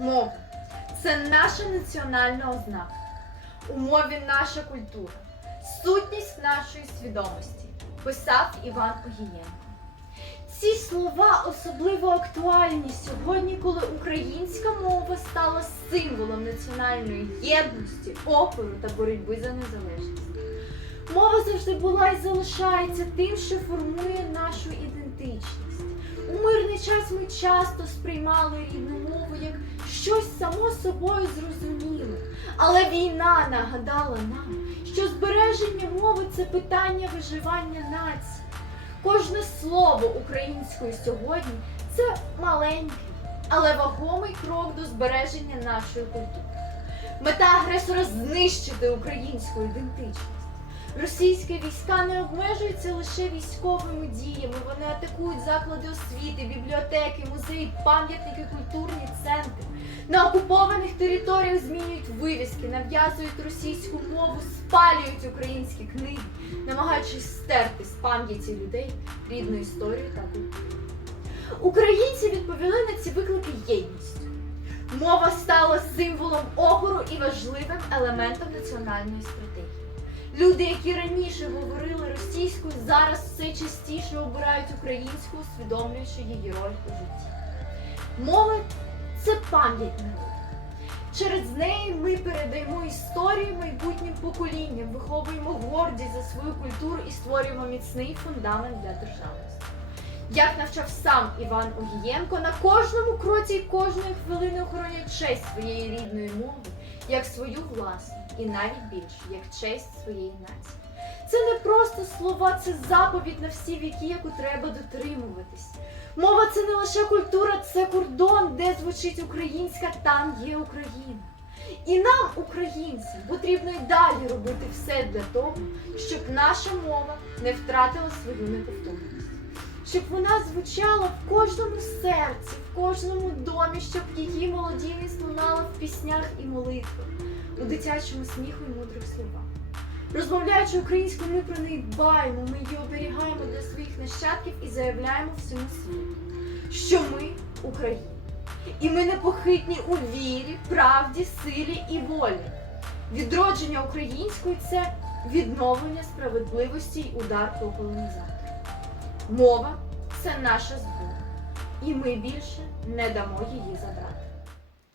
Мова це наша національна ознака. У мові наша культура, сутність нашої свідомості, писав Іван Огієнко. Ці слова особливо актуальні сьогодні, коли українська мова стала символом національної єдності, опору та боротьби за незалежність. Мова завжди була і залишається тим, що формує нашу ідентичність. У мирний час ми часто сприймали рідну мову як щось само собою зрозуміле. Але війна нагадала нам, що збереження мови це питання виживання нації. Кожне слово української сьогодні це маленький, але вагомий крок до збереження нашої культури. Мета агресора знищити українську ідентичність. Російські війська не обмежуються лише військовими діями. Вони атакують заклади освіти, бібліотеки, музеї, пам'ятники, культурні центри. На окупованих територіях змінюють вивіски, нав'язують російську мову, спалюють українські книги, намагаючись стерти з пам'яті людей рідну історію та культуру. Українці відповіли на ці виклики єдністю. Мова стала символом опору і важливим елементом національної стратегії. Люди, які раніше говорили російською, зараз все частіше обирають українську, усвідомлюючи її роль у житті. Мова це пам'ять народу. Через неї ми передаємо історію майбутнім поколінням, виховуємо гордість за свою культуру і створюємо міцний фундамент для державності. Як навчав сам Іван Огієнко, на кожному кроці і кожної хвилини охоронять честь своєї рідної мови, як свою власну, і навіть більше, як честь своєї нації. Це не просто слова, це заповідь на всі віки, яку треба дотримуватись. Мова це не лише культура, це кордон, де звучить українська, там є Україна. І нам, українцям, потрібно й далі робити все для того, щоб наша мова не втратила свою неповторність. Щоб вона звучала в кожному серці, в кожному домі, щоб її молодість лунала в піснях і молитвах, у дитячому сміху і мудрих словах. Розмовляючи українською, ми про неї дбаємо, ми її оберігаємо для своїх нащадків і заявляємо всьому світу, що ми Україна. І ми непохитні у вірі, правді, силі і волі. Відродження української це відновлення справедливості й удар по колонізатору. Мова це наша зброя, і ми більше не дамо її забрати.